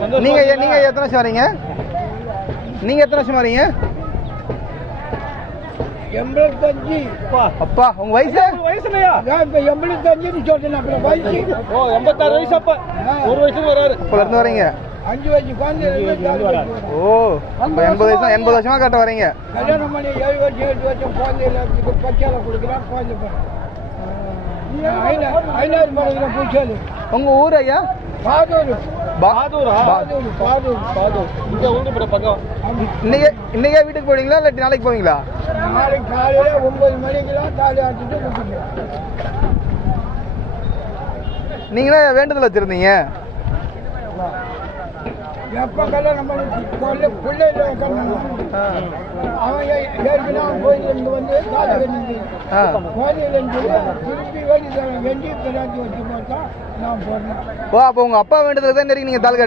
நீங்க எத்தனை வருஷம் வரீங்க? நீங்க எத்தனை வருஷம் வரீங்க? 85. அப்பா உங்க வயசு? வயசுலையா? இப்ப 85 சொல்றேன். வயசு 86 வயசு. அப்ப ஒரு வயசுக்கு வராரு. இப்ப இருந்து வரீங்க? 5 வயசு குழந்தை. ஓ 80 வருஷமா கட்ட வரீங்க. கல்யாணம் பண்ணி 7 வருஷம் 8 வருஷம் குழந்தையில பச்சால கொடுக்குறான். குழந்தை பூச்சாலு. உங்க ஊர் ஐயா? பாதூர். இன்னைக்கே வீட்டுக்கு போவீங்களா இல்ல நாளைக்கு போவீங்களா? நாளைக்கு காலையில 9 மணிக்கெல்லாம் தாலி ஆட்டிட்டு நீங்களே வேண்டுதல் வச்சிருந்தீங்க? எப்ப கல்யாணம் பண்ணி பிள்ளைல அவன் ஏற்கனவே அவன் கோயிலிருந்து வந்து தாலி கட்டி கோயிலிருந்து திருப்பி வெடி வெஞ்சி பிராஞ்சி வச்சு பார்த்தா நான் போடுறேன். ஓ அப்போ உங்க அப்பா வேண்டுதல் தான் நீங்க தாலி